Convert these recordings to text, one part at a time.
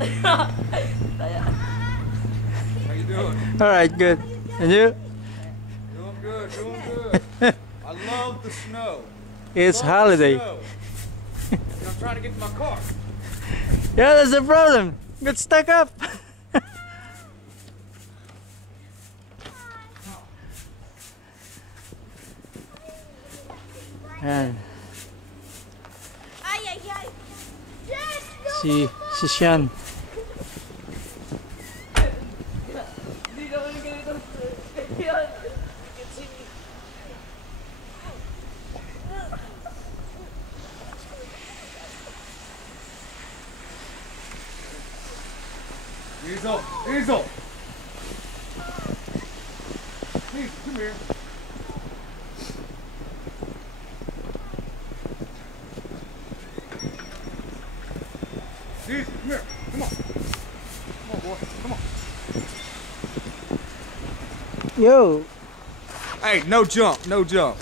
How you doing? Alright, good. And you? Doing good, doing good. I love the snow. It's Love the holiday. snow. And I'm trying to get to my car. Yeah, that's the problem. Get stuck up. Yan. Ay, ay, ay. Yes, Si Sean. Hindi naman ganito. Yan. Diesel, Diesel. Diesel, come here. Diesel, come here. Come on. Come on, boy. Come on. Yo. Hey, no jump, no jump.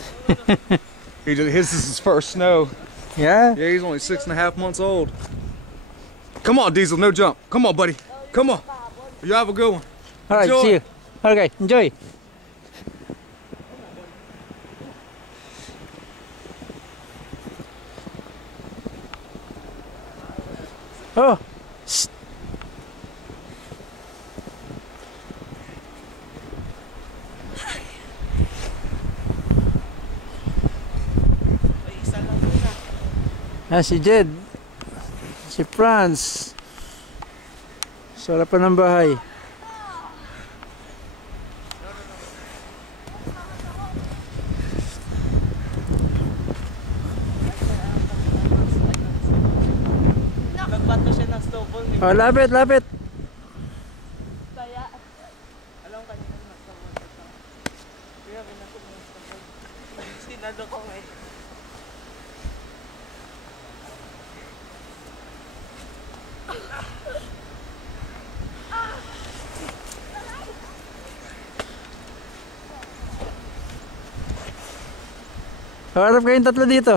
His is his first snow. Yeah? Yeah, he's only 6.5 months old. Come on, Diesel, no jump. Come on, buddy. Come on. You have a good one. Alright, Enjoy. see you. Okay, enjoy. Oh. Shh. Si Jed. Si Franz. Sarap pa ng bahay. Nagbato siya ng snowball. Oh, lapit, lapit. Kaya, Alam ko kanina nag-snowball siya. Kaya binato mo ng snowball. Sinado ko ngayon. Harap kayong tatlo dito.